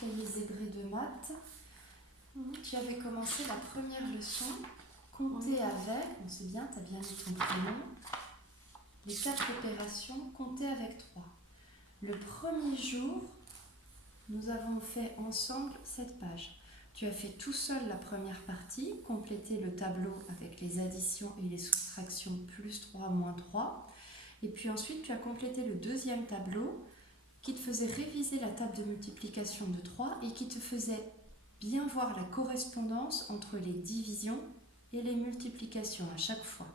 cahier zébré de maths. Tu avais commencé la première leçon, compter avec, on sait bien, tu as bien mis ton prénom, les 4 opérations, compter avec 3. Le premier jour, nous avons fait ensemble cette page. Tu as fait tout seul la première partie, compléter le tableau avec les additions et les soustractions, plus 3, moins 3. Et puis ensuite, tu as complété le deuxième tableau qui te faisait réviser la table de multiplication de 3 et qui te faisait bien voir la correspondance entre les divisions et les multiplications à chaque fois.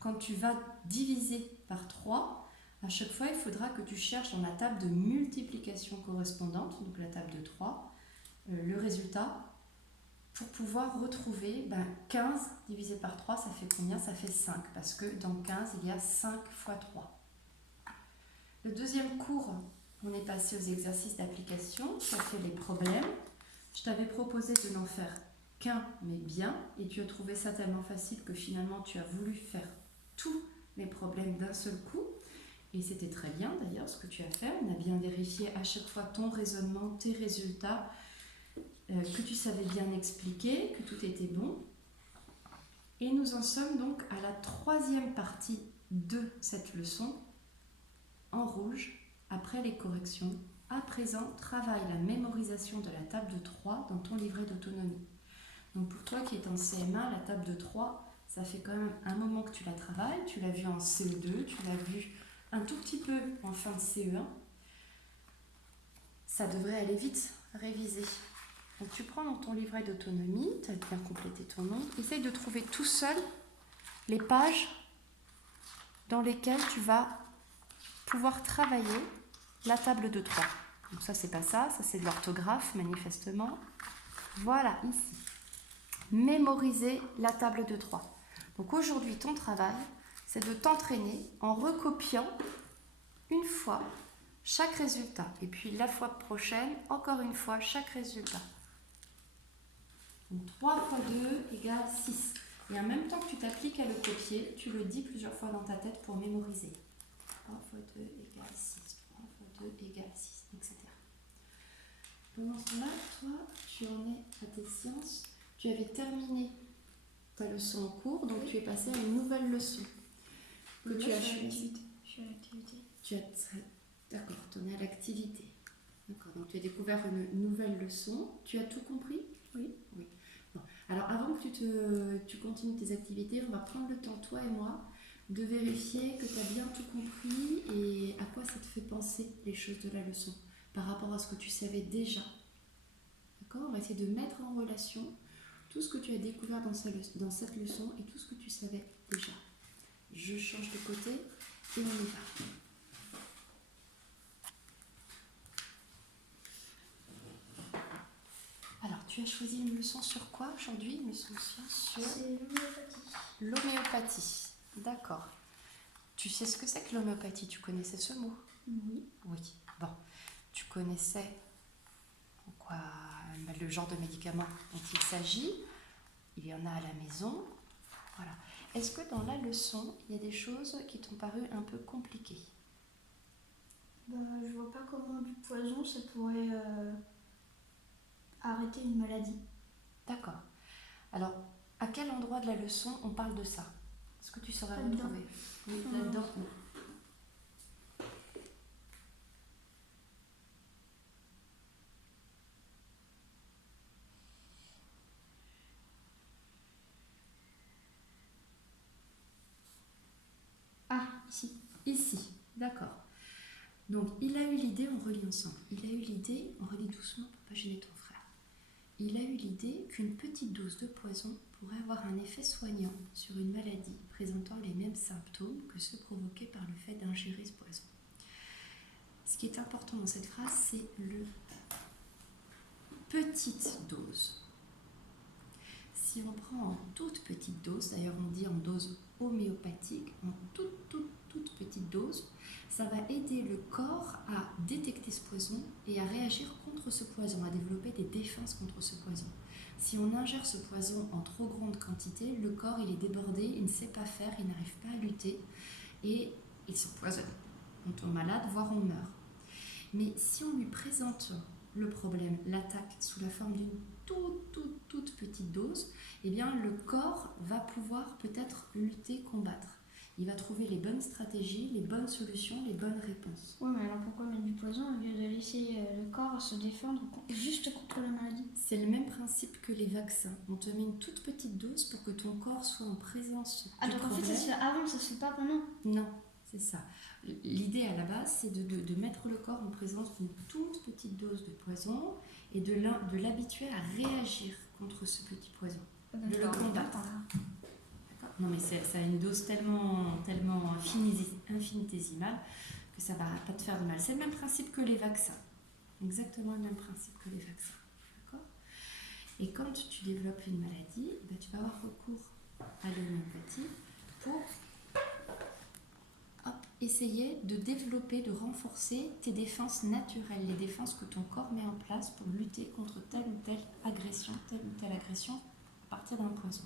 Quand tu vas diviser par 3, à chaque fois, il faudra que tu cherches dans la table de multiplication correspondante, donc la table de 3, le résultat pour pouvoir retrouver 15 divisé par 3, ça fait combien? Ça fait 5, parce que dans 15, il y a 5 fois 3. Le deuxième cours, on est passé aux exercices d'application, tu as fait les problèmes. Je t'avais proposé de n'en faire qu'un, mais bien, et tu as trouvé ça tellement facile que finalement tu as voulu faire tous les problèmes d'un seul coup. Et c'était très bien d'ailleurs ce que tu as fait. On a bien vérifié à chaque fois ton raisonnement, tes résultats, que tu savais bien expliquer, que tout était bon. Et nous en sommes donc à la troisième partie de cette leçon, en rouge, après les corrections. À présent, travaille la mémorisation de la table de 3 dans ton livret d'autonomie. Donc pour toi qui es en CM1, la table de 3, ça fait quand même un moment que tu la travailles. Tu l'as vue en CE2, tu l'as vue un tout petit peu en fin de CE1. Ça devrait aller vite, réviser. Donc tu prends dans ton livret d'autonomie, tu as bien complété ton nom, essaye de trouver tout seul les pages dans lesquelles tu vas pouvoir travailler la table de 3. Donc ça c'est pas ça c'est de l'orthographe manifestement. Voilà, ici. Mémoriser la table de 3. Donc aujourd'hui ton travail, c'est de t'entraîner en recopiant une fois chaque résultat. Et puis la fois prochaine, encore une fois chaque résultat. Donc 3 fois 2 égale 6. Et en même temps que tu t'appliques à le copier, tu le dis plusieurs fois dans ta tête pour mémoriser. 3 fois 2 égale 6. 3 fois 2 égale 6, etc. Pendant ce temps-là, toi, tu en es à tes sciences. Tu avais terminé ta leçon en cours, donc tu es passé à une nouvelle leçon. Que tu as choisie. Je suis à l'activité. D'accord, tu en es à l'activité. D'accord, donc tu as découvert une nouvelle leçon. Tu as tout compris? Oui. Oui. Bon. Alors avant que tu continues tes activités, on va prendre le temps, toi et moi, de vérifier que tu as bien tout compris et à quoi ça te fait penser les choses de la leçon par rapport à ce que tu savais déjà. D'accord? On va essayer de mettre en relation tout ce que tu as découvert dans cette leçon et tout ce que tu savais déjà. Je change de côté et on y va. Alors, tu as choisi une leçon sur quoi aujourd'hui? Une leçon sur C'est l'homéopathie. L'homéopathie. D'accord. Tu sais ce que c'est que l'homéopathie? Tu connaissais ce mot? Oui. Oui. Bon. Tu connaissais le genre de médicaments dont il s'agit. Il y en a à la maison. Voilà. Est-ce que dans la leçon, il y a des choses qui t'ont paru un peu compliquées? Je vois pas comment du poison ça pourrait arrêter une maladie. D'accord. Alors, à quel endroit de la leçon on parle de ça? Est-ce que tu saurais Là-dedans. retrouver? Oui, là-dedans. Ah, ici. Ici, d'accord. Donc, il a eu l'idée, on relit ensemble. Il a eu l'idée, on relit doucement pour ne pas gêner ton frère. Il a eu l'idée qu'une petite dose de poison pourrait avoir un effet soignant sur une maladie présentant les mêmes symptômes que ceux provoqués par le fait d'ingérer ce poison. Ce qui est important dans cette phrase, c'est le petite dose. Si on prend en toute petite dose, d'ailleurs on dit en dose homéopathique, en toute petite dose, ça va aider le corps à détecter ce poison et à réagir contre ce poison, à développer des défenses contre ce poison. Si on ingère ce poison en trop grande quantité, le corps il est débordé, il ne sait pas faire, il n'arrive pas à lutter et il s'empoisonne. On tombe malade, voire on meurt. Mais si on lui présente le problème, l'attaque, sous la forme d'une toute petite dose, eh bien le corps va pouvoir peut-être lutter, combattre. Il va trouver les bonnes stratégies, les bonnes solutions, les bonnes réponses. Ouais, mais alors pourquoi mettre du poison au lieu de laisser le corps se défendre juste contre la maladie? C'est le même principe que les vaccins. On te met une toute petite dose pour que ton corps soit en présence Ah, du donc en fait, problème. ça se fait avant, ça se fait pas pendant? Non, c'est ça. L'idée à la base, c'est de mettre le corps en présence d'une toute petite dose de poison et de l'habituer à réagir contre ce petit poison. De le combattre. D'accord ? Non, mais ça a une dose tellement infinitésimale que ça ne va pas te faire de mal. C'est le même principe que les vaccins. Exactement le même principe que les vaccins. D'accord ? Et quand tu développes une maladie, ben, tu vas avoir recours à l'homéopathie pour essayer de développer, de renforcer tes défenses naturelles, les défenses que ton corps met en place pour lutter contre telle ou telle agression à partir d'un poison.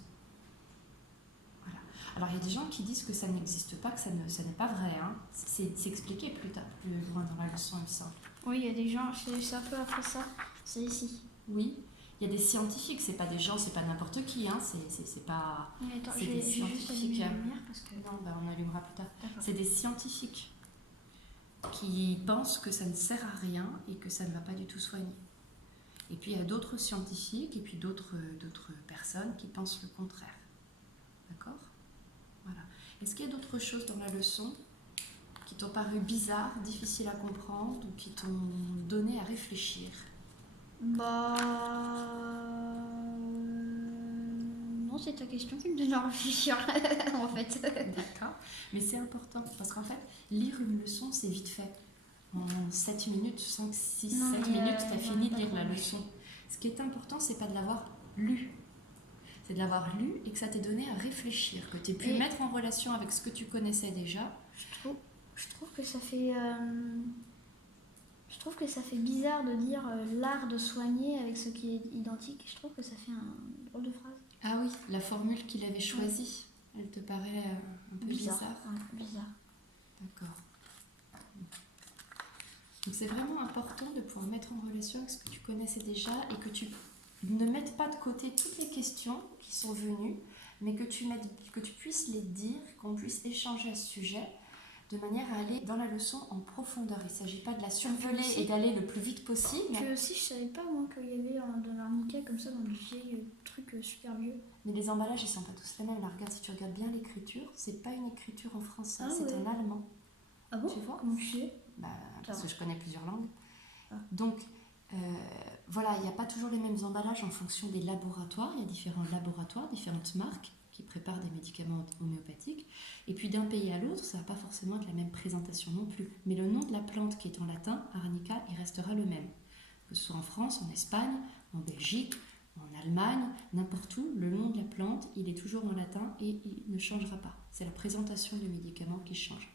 Voilà. Alors il y a des gens qui disent que ça n'existe pas, que ça n'est pas vrai. Hein. C'est expliqué plus loin dans la leçon, il me semble. Oui, il y a des gens, c'est un peu après ça, c'est ici. Oui, il y a des scientifiques, c'est pas des gens, c'est pas n'importe qui, hein. C'est pas... Oui, attends, c'est des j'ai juste allumé scientifiques. la lumière parce que... Non, ben on allumera plus tard. D'accord. C'est des scientifiques qui pensent que ça ne sert à rien et que ça ne va pas du tout soigner. Et puis il y a d'autres scientifiques et puis d'autres personnes qui pensent le contraire. D'accord ? Voilà. Est-ce qu'il y a d'autres choses dans la leçon qui t'ont paru bizarres, difficiles à comprendre ou qui t'ont donné à réfléchir ? Bah... Non, c'est ta question qui me donne à réfléchir, en fait. D'accord. Mais c'est important parce qu'en fait, lire une leçon, c'est vite fait. En 7 minutes, 5, 6, Non, 7 mais, minutes, tu as fini de pas lire trop, la oui. leçon. Ce qui est important, c'est pas de l'avoir lu. C'est de l'avoir lu et que ça t'ait donné à réfléchir, que tu aies pu Et- mettre en relation avec ce que tu connaissais déjà. Je trouve que ça fait... Je trouve que ça fait bizarre de dire l'art de soigner avec ce qui est identique. Je trouve que ça fait un drôle de phrase. Ah oui, la formule qu'il avait choisie, elle te paraît un peu bizarre. Ouais, bizarre. D'accord. Donc c'est vraiment important de pouvoir mettre en relation avec ce que tu connaissais déjà et que tu ne mettes pas de côté toutes les questions qui sont venues, mais que tu puisses les dire, qu'on puisse échanger à ce sujet de manière à aller dans la leçon en profondeur. Il ne s'agit pas de la survoler et d'aller le plus vite possible. Que si je savais pas moi qu'il y avait de l'arnica comme ça dans des vieilles trucs super vieux. Mais les emballages, ils ne sont pas tous les mêmes. Là, regarde, si tu regardes bien l'écriture, c'est pas une écriture en français, Ah c'est ouais. en allemand. Ah bon? Tu vois? Comment tu sais? Bah, parce que je connais plusieurs langues. Ah. Donc, voilà, il n'y a pas toujours les mêmes emballages en fonction des laboratoires. Il y a différents laboratoires, différentes marques qui préparent des médicaments homéopathiques. Et puis d'un pays à l'autre, ça ne va pas forcément être la même présentation non plus. Mais le nom de la plante qui est en latin, arnica, il restera le même. Que ce soit en France, en Espagne, en Belgique, en Allemagne, n'importe où, le nom de la plante, il est toujours en latin et il ne changera pas. C'est la présentation du médicament qui change.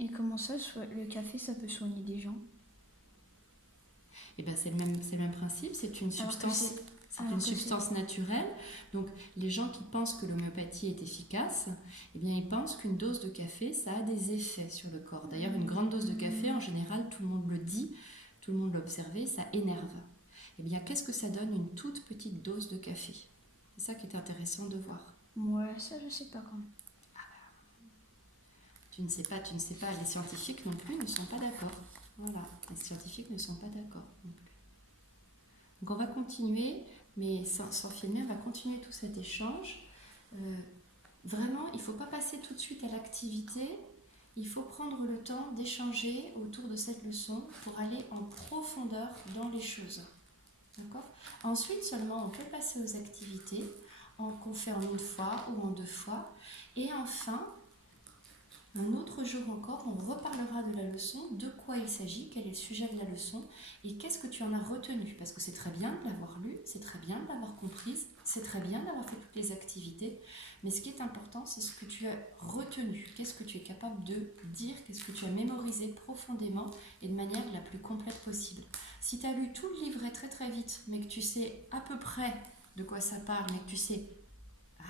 Et comment ça, le café, ça peut soigner des gens? Et ben c'est le même principe, c'est une substance, substance naturelle. Donc les gens qui pensent que l'homéopathie est efficace, eh bien ils pensent qu'une dose de café, ça a des effets sur le corps. D'ailleurs, une grande dose de café, en général, tout le monde le dit, tout le monde l'a observé, ça énerve. Eh bien, qu'est-ce que ça donne une toute petite dose de café? C'est ça qui est intéressant de voir. Ouais, ça je sais pas quand même. Tu ne sais pas, les scientifiques non plus ne sont pas d'accord. Voilà, les scientifiques ne sont pas d'accord non plus. Donc on va continuer, mais sans filmer, on va continuer tout cet échange. Vraiment, il ne faut pas passer tout de suite à l'activité, il faut prendre le temps d'échanger autour de cette leçon pour aller en profondeur dans les choses. D'accord ? Ensuite seulement, on peut passer aux activités, qu'on fait en une fois ou en 2 fois. Et enfin, un autre jour encore, on reparlera de la leçon, de quoi il s'agit, quel est le sujet de la leçon et qu'est-ce que tu en as retenu. Parce que c'est très bien de l'avoir lu, c'est très bien de l'avoir comprise, c'est très bien d'avoir fait toutes les activités. Mais ce qui est important, c'est ce que tu as retenu. Qu'est-ce que tu es capable de dire, qu'est-ce que tu as mémorisé profondément et de manière la plus complète possible. Si tu as lu tout le livret très très vite, mais que tu sais à peu près de quoi ça parle, mais que tu sais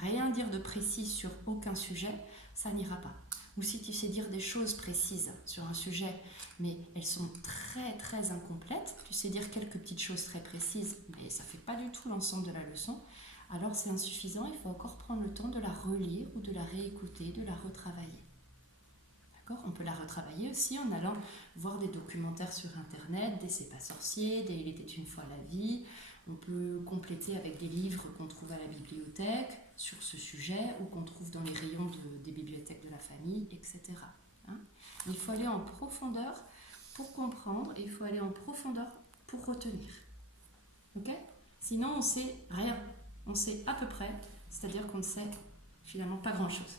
rien dire de précis sur aucun sujet, ça n'ira pas. ou si tu sais dire des choses précises sur un sujet, mais elles sont très très incomplètes, tu sais dire quelques petites choses très précises, mais ça ne fait pas du tout l'ensemble de la leçon, alors c'est insuffisant, il faut encore prendre le temps de la relire ou de la réécouter, de la retravailler. D'accord ? On peut la retravailler aussi en allant voir des documentaires sur Internet, des C'est pas sorcier, des Il était une fois la vie. On peut compléter avec des livres qu'on trouve à la bibliothèque sur ce sujet ou qu'on trouve dans les rayons des bibliothèques de la famille, etc. Hein ? Il faut aller en profondeur pour comprendre et il faut aller en profondeur pour retenir. Ok ? Sinon, on ne sait rien. On sait à peu près, c'est-à-dire qu'on ne sait finalement pas grand-chose.